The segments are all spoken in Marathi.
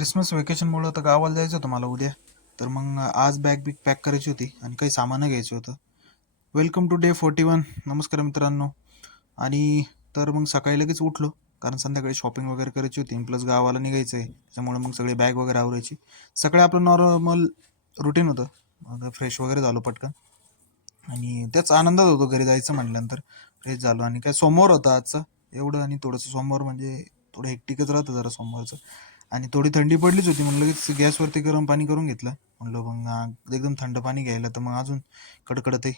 क्रिसमस वेकेशनमुळं आता गावाला जायचं होतं मला उद्या. तर मग आज बॅग बिग पॅक करायची होती आणि काही सामानं घ्यायचं होतं. Welcome to day 41. नमस्कार मित्रांनो. आणि तर मग सकाळी लगेच उठलो, कारण संध्याकाळी शॉपिंग वगैरे करायची होती प्लस गावाला निघायचं आहे. त्याच्यामुळे मग सगळी बॅग वगैरे आवरायची. सकाळी आपलं नॉर्मल रुटीन होतं. मग फ्रेश वगैरे झालो पटकन आणि त्याच आनंदात होतो घरी जायचं म्हटल्यानंतर. फ्रेश झालो आणि काय सोमवार होता आजचा. एवढं आणि थोडंसं सोमवार म्हणजे थोडं हेक्टिकच राहतं जरा सोमवारचं. आणि थोडी थंडी पडलीच होती, मग लगेच गॅसवरती गरम पाणी करून घेतलं. म्हणलं मग एकदम थंड पाणी घ्यायला तर मग अजून कडकडत आहे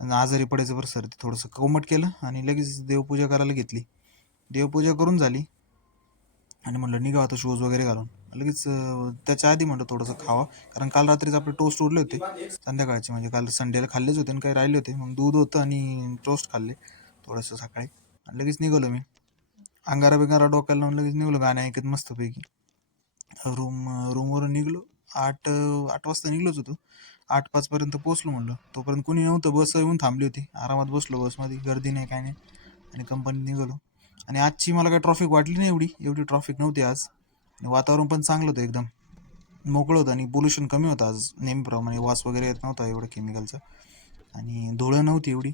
आणि आजारी पडायचं बरं सर. ते थोडंसं कोमट केलं आणि लगेच देवपूजा करायला घेतली. देवपूजा करून झाली आणि म्हणलं निघा आता शूज वगैरे घालून. लगेच त्याच्या आधी म्हणलं थोडंसं खावा, कारण काल रात्रीच आपले टोस्ट उरले होते संध्याकाळचे, म्हणजे काल संडेला खाल्लेच होते आणि काही राहिले होते. मग दूध होतं आणि टोस्ट खाल्ले थोडंसं सकाळी आणि लगेच निघालो मी. अंगारा बिंगारा डोक्याला लावून लगेच निघलो गाणं ऐकत मस्तपैकी. रूमवरून निघलो. 8 वाजता निघलोच होतो. 8:05 पोहोचलो. म्हणलं तोपर्यंत कोणी नव्हतं, बस येऊन थांबली होती. आरामात बसलो बसमध्ये, गर्दी नाही काय नाही आणि कंपनीत निघालो. आणि आजची मला काही ट्रॉफिक वाटली नाही, एवढी एवढी ट्रॉफिक नव्हती आज. आणि वातावरण पण चांगलं होतं, एकदम मोकळं होतं आणि पोल्युशन कमी होतं आज नेहमीप्रमाणे. वास वगैरे येत नव्हता एवढं केमिकलचा आणि धुळं नव्हती एवढी.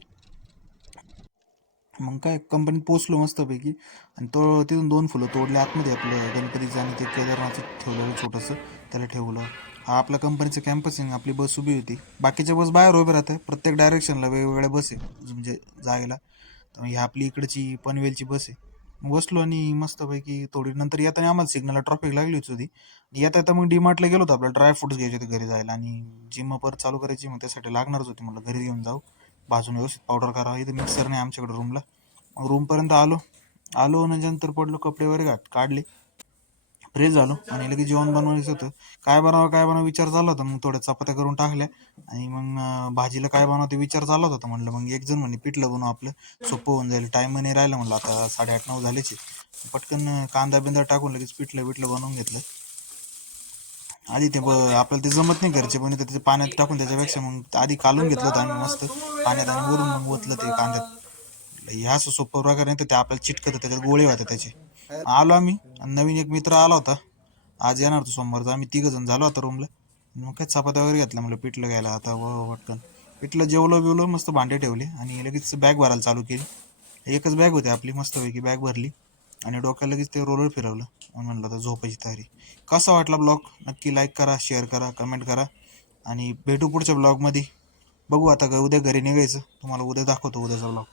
मग काय कंपनीत पोचलो मस्तपैकी. आणि तो तिथून 2 फुलं तोडले आतमध्ये आपलं गणपतीचं आणि ते केदारनाथचं ठेवलेलं छोटंसं, त्याला ठेवलं. हा आपल्या कंपनीचं कॅम्पस आहे. आपली बस उभी होती, बाकीच्या बस बाहेर उभे राहतात. प्रत्येक डायरेक्शनला वेगवेगळ्या बस आहे म्हणजे जायला. तर ही आपली इकडची पनवेलची बस आहे. मग बसलो आणि मस्तपैकी थोडी नंतर येताना आम्हाला सिग्नलला ट्रॉफिक लागलीच होती. येता येता मग डीमार्टला गेलो होतो, आपल्याला ड्रायफ्रुट्स घ्यायचे होते घरी जायला आणि जिम परत चालू करायची. मग त्यासाठी लागणारच होती, म्हटलं घरी घेऊन जाऊ, भाजून व्यवस्थित पावडर करावं. इथं मिक्सर नाही आमच्याकडे रूमला. मग रूमपर्यंत आलो. आलो नंतर पडलो, कपडे वगैरे काढले, फ्रेश झालो आणि लगेच जेवण बनवायचं होतं. काय बनवावं विचार चालला होता. मग थोड्या चपात्या करून टाकल्या आणि मग भाजीला काय बनवावं ते विचार चालला होता. म्हणलं मग एक जण म्हणे पिठलं बनवू, आपलं सोपं होऊन जाईल, टाइम नाही राहिला. म्हणलं आता 8:30-9 झालेचे. पटकन कांदा बिंदा टाकून लगेच पिठलं बनवून घेतलं. आधी ते आपल्याला ते जमत नाही घरचे पण ते पाण्यात टाकून, त्याच्यापेक्षा मग आधी कालून घेतलं होतं आम्ही मस्त पाण्यात आणि वरून मग ओतलं ते कांद्यात. ह्या असं सोपं प्रकार नाही तर ते आपल्याला चिटकत, त्याच्यात गोळे होते त्याचे. आलो आम्ही आणि नवीन एक मित्र आला होता, आज येणार होतो सोमवारचा. आम्ही 3 जण झालो आता रूमला. मग काय चपात्या वगैरे घेतल्या, म्हणलं पिठलं घ्यायला आता पटकन. पिठलं जेवलो बिवलो, मस्त भांडे ठेवले आणि लगेच बॅग भरायला चालू केली. एकच बॅग होती आपली, मस्तपैकी बॅग भरली आणि डोक्याला लगेच ते रोलर फिरवलं. म्हणलं आता झोपायची तयारी. कसा वाटला ब्लॉग नक्की लाईक करा, शेअर करा, कमेंट करा आणि भेटू पुढच्या ब्लॉगमध्ये. बघू आता उद्या घरी निघायचं, तुम्हाला उद्या दाखवतो उद्याचा ब्लॉग.